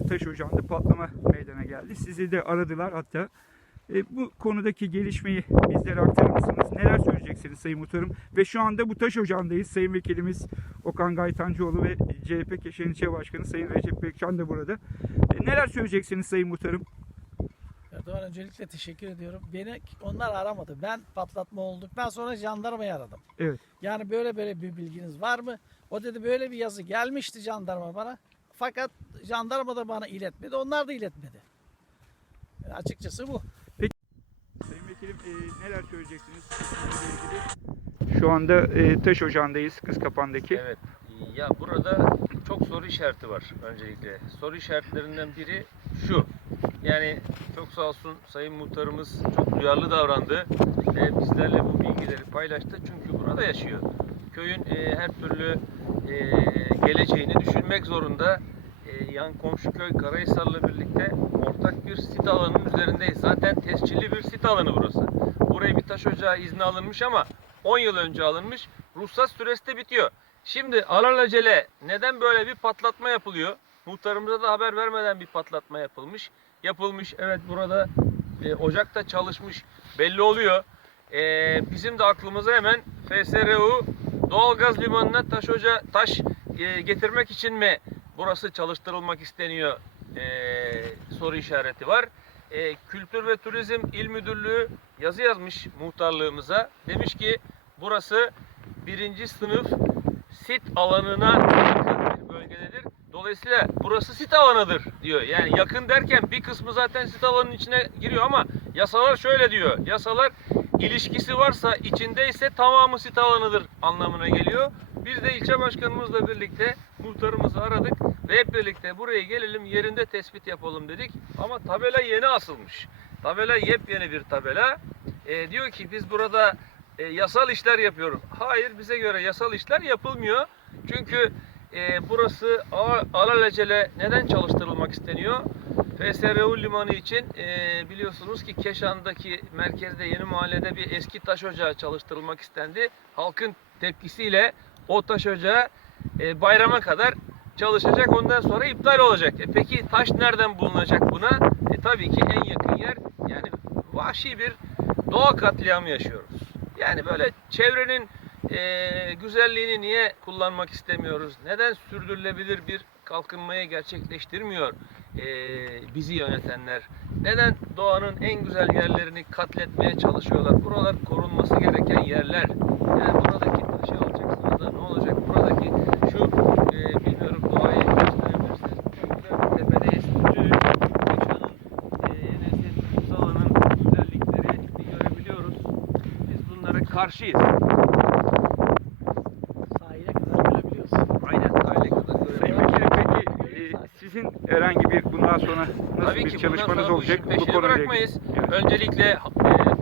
bir taş ocağında patlama meydana geldi. Sizi de aradılar hatta. E, bu konudaki gelişmeyi bizlere aktarır mısınız? Neler söyleyeceksiniz Sayın Muhtarım? Ve şu anda bu taş ocağındayız. Sayın Vekilimiz Okan Gaytancıoğlu ve CHP Keşan İlçe Başkanı Sayın Recep Bekçan da burada. E, neler söyleyeceksiniz Sayın Muhtarım? Erdoğan öncelikle teşekkür ediyorum. Beni onlar aramadı. Ben patlatma olduktan sonra jandarmayı aradım. Evet. Yani böyle böyle bir bilginiz var mı? O dedi böyle bir yazı gelmişti jandarma bana. Fakat jandarma da bana iletmedi. Onlar da iletmedi. Yani açıkçası bu. Sayın Vekilim e, neler söyleyeceksiniz? Şu anda e, taş ocağındayız Kızkapan'daki. Evet. Ya burada çok soru işareti var öncelikle. Soru işaretlerinden biri şu. Yani çok sağ olsun Sayın Muhtarımız çok duyarlı davrandı ve bizlerle bu bilgileri paylaştı. Çünkü burada yaşıyor. Köyün e, her türlü e, geleceğini düşünmek zorunda. E, yan komşu köy Karahisar'la birlikte ortak bir sit alanının üzerindeyiz. Zaten tescilli bir sit alanı burası. Buraya bir taş ocağı izni alınmış ama 10 yıl önce alınmış. Ruhsat süresi de bitiyor. Şimdi alelacele neden böyle bir patlatma yapılıyor? Muhtarımıza da haber vermeden bir patlatma yapılmış. Yapılmış. Evet burada e, ocakta çalışmış belli oluyor. E, bizim de aklımıza hemen FSRU doğalgaz limanına taş oca taş e, getirmek için mi burası çalıştırılmak isteniyor e, soru işareti var. E, Kültür ve Turizm İl Müdürlüğü yazı yazmış muhtarlığımıza. Demiş ki burası birinci sınıf sit alanına yakın bir bölgededir. Dolayısıyla burası sit alanıdır diyor. Yani yakın derken bir kısmı zaten sit alanının içine giriyor ama yasalar şöyle diyor. Yasalar ilişkisi varsa içindeyse tamamı sit alanıdır anlamına geliyor. Biz de ilçe başkanımızla birlikte muhtarımızı aradık ve hep birlikte buraya gelelim yerinde tespit yapalım dedik. Ama tabela yeni asılmış. Tabela yepyeni bir tabela. E, diyor ki biz burada e, yasal işler yapıyoruz. Hayır bize göre yasal işler yapılmıyor. Çünkü e, burası alelacele neden çalıştırılmak isteniyor? FSRU limanı için e, biliyorsunuz ki Keşan'daki merkezde yeni mahallede bir eski taş ocağı çalıştırılmak istendi. Halkın tepkisiyle o taş ocağı e, bayrama kadar çalışacak ondan sonra iptal olacak. E, peki taş nereden bulunacak buna? E, tabii ki en yakın yer yani vahşi bir doğa katliamı yaşıyoruz. Yani böyle çevrenin e, güzelliğini niye kullanmak istemiyoruz? Neden sürdürülebilir bir kalkınmayı gerçekleştirmiyor e, bizi yönetenler? Neden doğanın en güzel yerlerini katletmeye çalışıyorlar? Buralar korunması gereken yerler. Yani buradaki taşı alacaksınız da ne olacak? Buradaki şu e, bilmiyorum doğayı gösterebilirsiniz. Çok güzel bir tepedeyiz. Bütün Keşan'ın e, Enes'in Musa'nın güzellikleri görebiliyoruz. Biz bunlara karşıyız. Sahile kadar görebiliyorsun. Aynen aile kadar Sayın görebiliyoruz. Vekilim peki e, sizin herhangi bir bundan sonra nasıl Tabii bir ki çalışmanız sonra bu olacak işin bu ilgili? bırakmayız. Evet. Öncelikle e,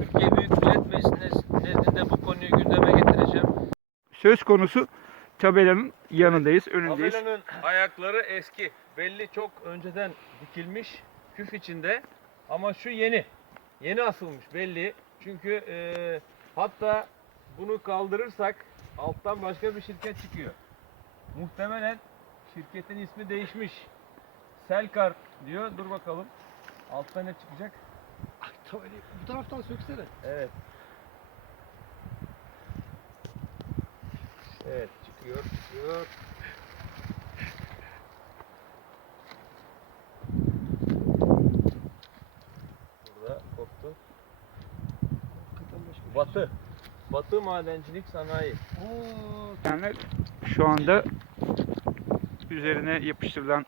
Türkiye Büyük Millet Meclisi nezdinde bu konuyu gündeme getireceğim. Söz konusu tabelanın yanındayız, önündeyiz. Tabelanın ayakları eski. Belli çok önceden dikilmiş küf içinde. Ama şu yeni. Yeni asılmış belli. Çünkü e, hatta bunu kaldırırsak alttan başka bir şirket çıkıyor. Muhtemelen şirketin ismi değişmiş. Selkar diyor. Dur bakalım. Altta ne çıkacak? Bu taraftan söksene. Evet. Evet çıkıyor çıkıyor. Burada koptu. Batı. Batı Madencilik Sanayi. Yani şu anda üzerine yapıştırılan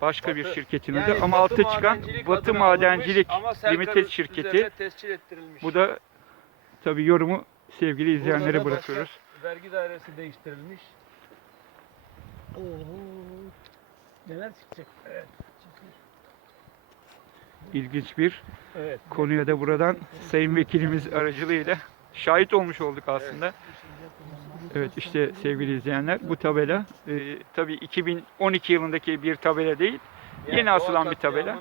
başka bir Batı- şirketin Yani adı ama altta çıkan Batı Madencilik Limited şirketi. üzerine tescil ettirilmiş. Bu da tabii yorumu sevgili izleyenlere bırakıyoruz. Vergi dairesi değiştirilmiş. Oo. Neler çıkacak? Evet. İlginç bir Evet. konuya da buradan Sayın Vekilimiz aracılığıyla şahit olmuş olduk aslında. Evet işte sevgili izleyenler bu tabela e, tabii 2012 yılındaki bir tabela değil. Yeni doğa asılan bir tabela.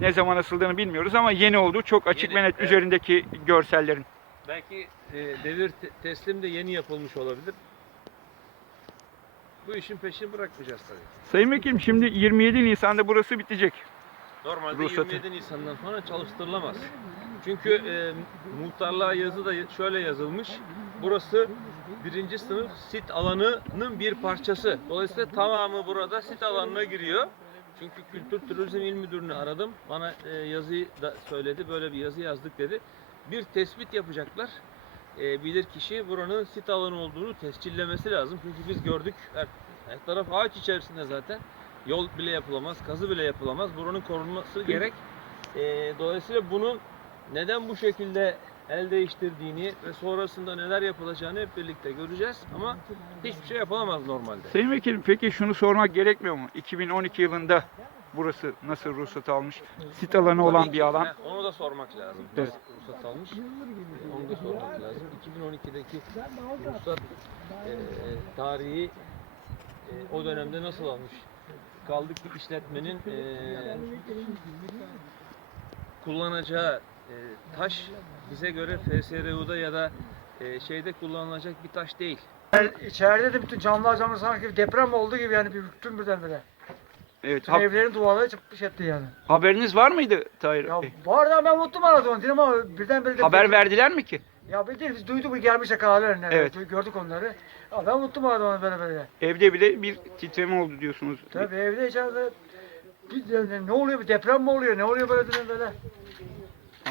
Ne zaman asıldığını bilmiyoruz ama yeni olduğu çok açık Yeni, ve net evet. üzerindeki görsellerin. Belki e, devir te- teslim de yeni yapılmış olabilir. bu işin peşini bırakmayacağız tabii. Sayın Vekilim şimdi 27 Nisan'da burası bitecek. Normalde Ruhsatı. 27 Nisan'dan sonra çalıştırılamaz. Çünkü e, muhtarlığa yazı da şöyle yazılmış. Burası birinci sınıf sit alanının bir parçası. Dolayısıyla tamamı burada sit alanına giriyor. Çünkü Kültür Turizm İl Müdürünü aradım. Bana e, yazıyı da söyledi. Böyle bir yazı yazdık dedi. Bir tespit yapacaklar. E, bilir kişi buranın sit alanı olduğunu tescillemesi lazım. Çünkü biz gördük. Her, her taraf ağaç içerisinde zaten. Yol bile yapılamaz, kazı bile yapılamaz. Buranın korunması gerek. E, dolayısıyla bunun neden bu şekilde el değiştirdiğini ve sonrasında neler yapılacağını hep birlikte göreceğiz. Ama hiçbir şey yapılamaz normalde. Sayın Vekilim peki şunu sormak gerekmiyor mu? 2012 yılında burası nasıl ruhsat almış? Sit alanı olan bir alan. Onu da sormak lazım. Evet. Nasıl ruhsat almış? Ee, Onu da sormak lazım. 2012'deki ruhsat e, tarihi e, o dönemde nasıl almış? Kaldı ki işletmenin e, kullanacağı e, taş bize göre FSRU'da ya da e, şeyde kullanılacak bir taş değil. İçeride de bütün camlar camlar sanki deprem oldu gibi yani bir bütün birdenbire. Evet. Bütün ha- evlerin duvarları çıkmış etti yani. haberiniz var mıydı Tahir Ya Bey? var da ben unuttum aradı onu dedim ama birdenbire de Haber verdiler mi ki? Ya bir değil biz duyduk bu gelmişler kahvelerine. Evet. Gördük onları. Ya ben unuttum aradı onu böyle böyle. Evde bile bir titreme oldu diyorsunuz. Tabii evde içeride bir, ne- ne oluyor bir deprem mi oluyor ne oluyor böyle dedim böyle.